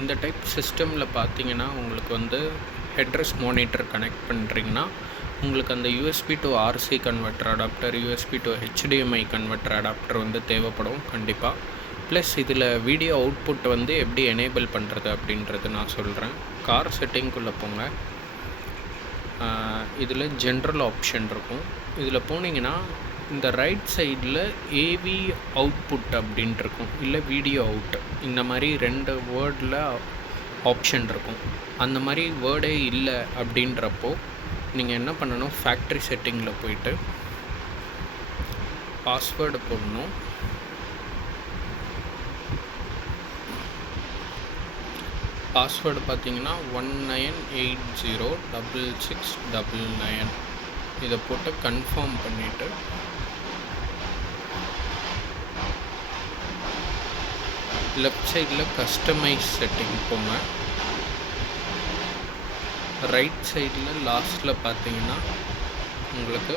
இந்த டைப் சிஸ்டமில் பார்த்தீங்கன்னா உங்களுக்கு வந்து ஹெட்ரஸ் மானிட்டர் கனெக்ட் பண்ணுறீங்கன்னா உங்களுக்கு அந்த USB to RC converter adapter, USB to HDMI converter adapter வந்து தேவைப்படும் கண்டிப்பாக. ப்ளஸ் இதில் வீடியோ அவுட்புட் வந்து எப்படி எனேபிள் பண்ணுறது அப்படின்றது நான் சொல்கிறேன். கார் செட்டிங்குள்ளே போங்க. இதில் ஜென்ரல் ஆப்ஷன் இருக்கும். இதில் போனீங்கன்னா இந்த ரைட் சைடில் ஏவி அவுட்புட் அப்படின்ட்டு இருக்கும், இல்லை வீடியோ அவுட், இந்த மாதிரி 2 வேர்டில் ஆப்ஷன் இருக்கும். அந்த மாதிரி வேர்டே இல்லை அப்படின்றப்போ நீங்கள் என்ன பண்ணணும், ஃபேக்ட்ரி செட்டிங்கில் போயிட்டு பாஸ்வேர்டு போடணும். பாஸ்வேர்டு பார்த்தீங்கன்னா 19806699. இதை போட்டு கன்ஃபார்ம் பண்ணிவிட்டு லெஃப்ட் சைடில் கஸ்டமைஸ் செட்டிங் போங்க. ரைட் சைடில் லாஸ்ட்டில் பார்த்தீங்கன்னா உங்களுக்கு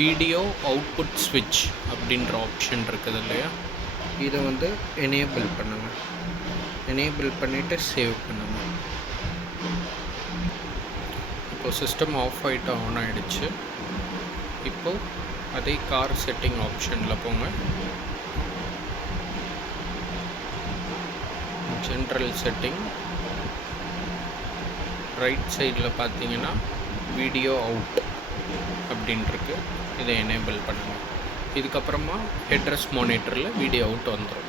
வீடியோ அவுட்புட் ஸ்விட்ச் அப்படின்ற ஆப்ஷன் இருக்குது இல்லையா, இதை வந்து எனேபிள் பண்ணுங்கள். எனேபிள் பண்ணிவிட்டு சேவ் பண்ணுங்கள். இப்போது சிஸ்டம் ஆஃப் ஆகிட்டு ஆன் ஆகிடுச்சு. இப்போது அதே கார் செட்டிங் ஆப்ஷனில் போங்க. ஜென்ரல் செட்டிங் ரைட் சைடில் பார்த்தீங்கன்னா வீடியோ அவுட் அப்படின்ட்டுருக்கு. இதை எனேபிள் பண்ணுங்கள். இதுக்கப்புறமா ஹெட்ரஸ் மானிட்டரில் வீடியோ அவுட் வந்துடும்.